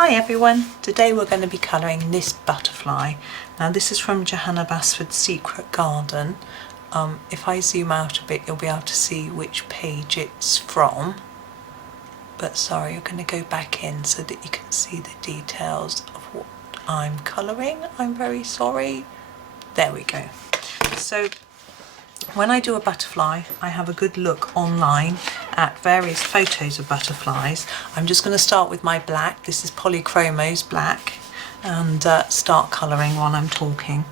Hi everyone, today we're going to be colouring this butterfly. Now this is from Johanna Basford's Secret Garden. If I zoom out a bit you'll be able to see which page it's from. But sorry, you're going to go back in so that you can see the details of what I'm colouring. I'm very sorry. There we go. So when I do a butterfly, I have a good look online at various photos of butterflies. I'm just going to start with my black. This is Polychromos black, and start colouring while I'm talking.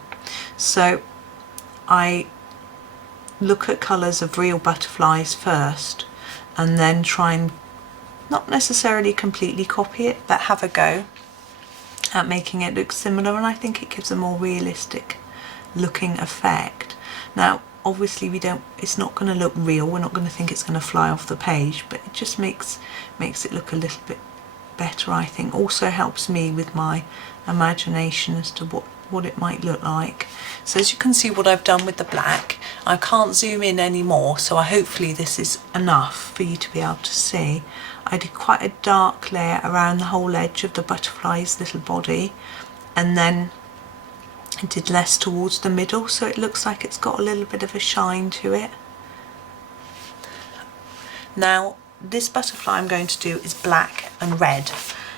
So I look at colours of real butterflies first, and then try and not necessarily completely copy it, but have a go at making it look similar, and I think it gives a more realistic looking effect. Now obviously it's not going to look real, we're not going to think it's going to fly off the page, but it just makes it look a little bit better, I think. Also helps me with my imagination as to what it might look like. So as you can see what I've done with the black, I can't zoom in anymore, so hopefully this is enough for you to be able to see. I did quite a dark layer around the whole edge of the butterfly's little body, and then I did less towards the middle, so it looks like it's got a little bit of a shine to it. Now this butterfly I'm going to do is black and red,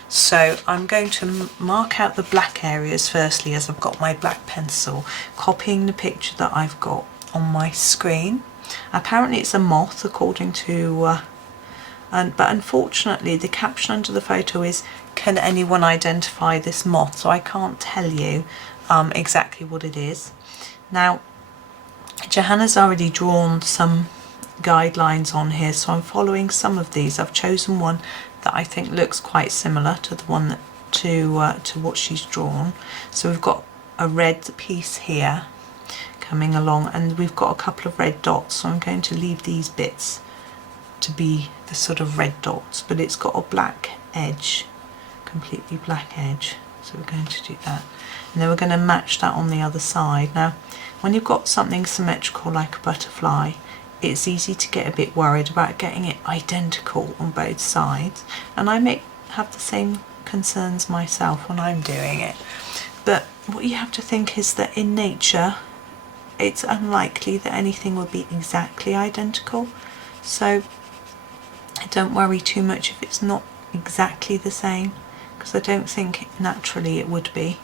so I'm going to mark out the black areas firstly as I've got my black pencil, copying the picture that I've got on my screen. Apparently it's a moth according to but unfortunately the caption under the photo is, "Can anyone identify this moth?" So I can't tell you exactly what it is. Now Johanna's already drawn some guidelines on here, so I'm following some of these. I've chosen one that I think looks quite similar to the one that to what she's drawn. So we've got a red piece here coming along, and we've got a couple of red dots, so I'm going to leave these bits to be the sort of red dots, but it's got a black edge, completely black edge, so we're going to do that, and then we're going to match that on the other side. Now when you've got something symmetrical like a butterfly, it's easy to get a bit worried about getting it identical on both sides, and I may have the same concerns myself when I'm doing it. But what you have to think is that in nature it's unlikely that anything would be exactly identical, so don't worry too much if it's not exactly the same, because I don't think naturally it would be.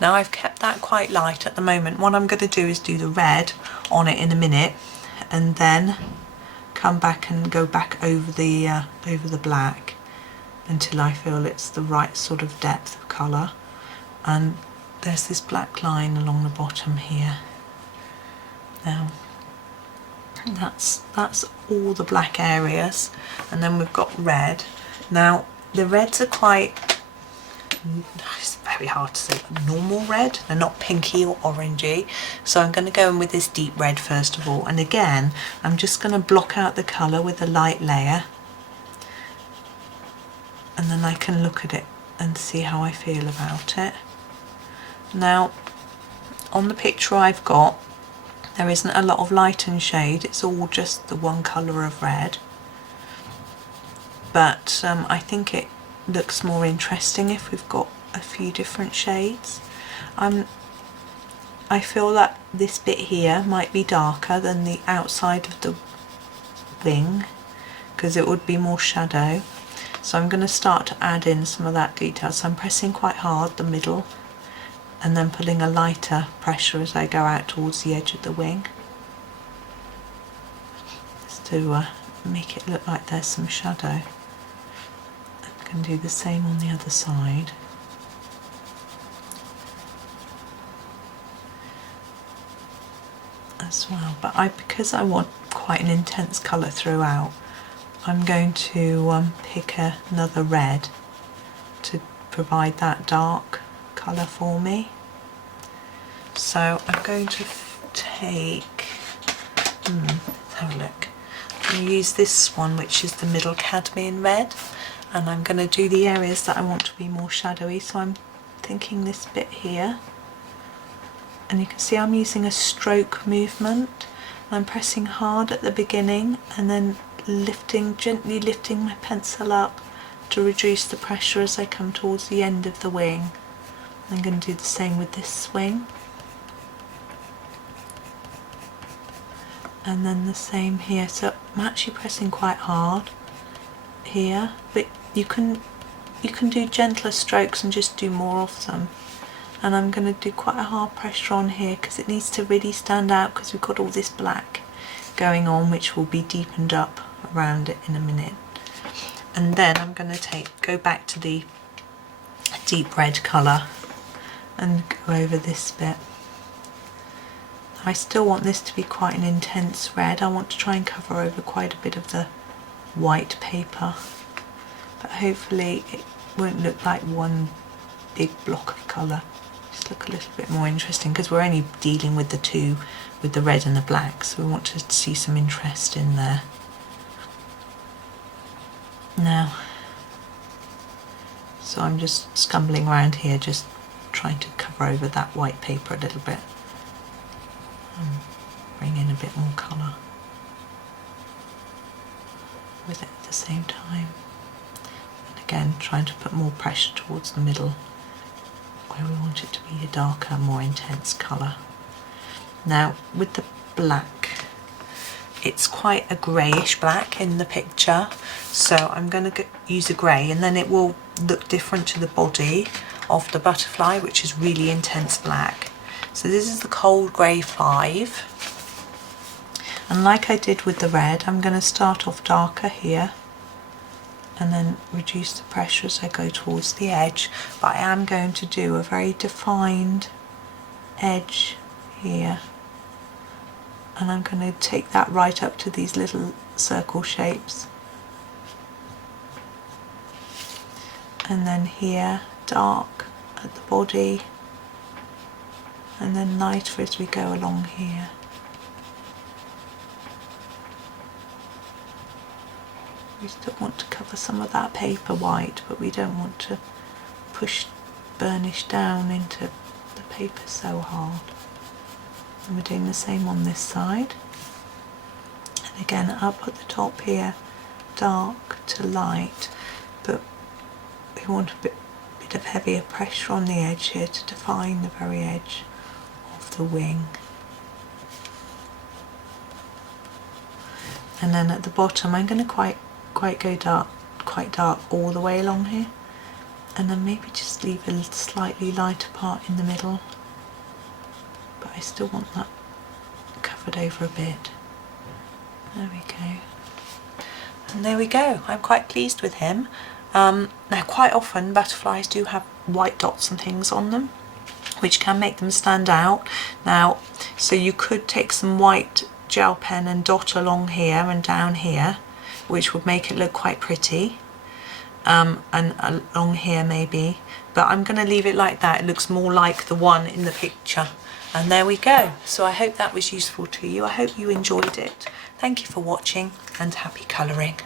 Now I've kept that quite light at the moment. What I'm going to do is do the red on it in a minute, and then come back and go back over the black until I feel it's the right sort of depth of colour. And there's this black line along the bottom here. Now that's all the black areas, and then we've got red. Now the reds are quite, it's very hard to say, normal red. They're not pinky or orangey, so I'm going to go in with this deep red first of all, and again I'm just going to block out the colour with a light layer, and then I can look at it and see how I feel about it. Now on the picture I've got, there isn't a lot of light and shade, it's all just the one colour of red, but I think it looks more interesting if we've got a few different shades. I feel that this bit here might be darker than the outside of the wing because it would be more shadow, so I'm going to start to add in some of that detail. So I'm pressing quite hard the middle and then putting a lighter pressure as I go out towards the edge of the wing, just to make it look like there's some shadow. I can do the same on the other side. As well, but because I want quite an intense colour throughout, I'm going to pick another red to provide that dark colour for me. So I'm going to take, let's have a look. I'm going to use this one, which is the middle cadmium red, and I'm going to do the areas that I want to be more shadowy. So I'm thinking this bit here, and you can see I'm using a stroke movement. I'm pressing hard at the beginning and then gently lifting my pencil up to reduce the pressure as I come towards the end of the wing. I'm going to do the same with this wing. And then the same here. So I'm actually pressing quite hard here, but you can do gentler strokes and just do more of them. And I'm going to do quite a hard pressure on here because it needs to really stand out, because we've got all this black going on which will be deepened up around it in a minute. And then I'm going to go back to the deep red colour and go over this bit. I still want this to be quite an intense red. I want to try and cover over quite a bit of the white paper, but hopefully it won't look like one big block of colour. Just look a little bit more interesting, because we're only dealing with the two, with the red and the black, so we want to see some interest in there. Now, so I'm just scumbling around here, just trying to cover over that white paper a little bit and bring in a bit more colour with it at the same time. And again, trying to put more pressure towards the middle where we want it to be a darker, more intense colour. Now with the black, it's quite a greyish black in the picture, so I'm going to use a grey, and then it will look different to the body of the butterfly, which is really intense black. So this is the cold grey 5, and like I did with the red, I'm going to start off darker here and then reduce the pressure as I go towards the edge, but I am going to do a very defined edge here, and I'm going to take that right up to these little circle shapes, and then here dark at the body and then lighter as we go along here. We still want to cover some of that paper white, but we don't want to push burnish down into the paper so hard. And we're doing the same on this side. And again, up at the top here, dark to light, but we want a bit of heavier pressure on the edge here to define the very edge of the wing. And then at the bottom, I'm going to quite go dark, quite dark all the way along here, and then maybe just leave a slightly lighter part in the middle, but I still want that covered over a bit. There we go. And there we go. I'm quite pleased with him. Now quite often butterflies do have white dots and things on them, which can make them stand out. Now, so you could take some white gel pen and dot along here and down here, which would make it look quite pretty, and along here maybe, but I'm going to leave it like that. It looks more like the one in the picture. And there we go. So I hope that was useful to you. I hope you enjoyed it. Thank you for watching, and happy colouring.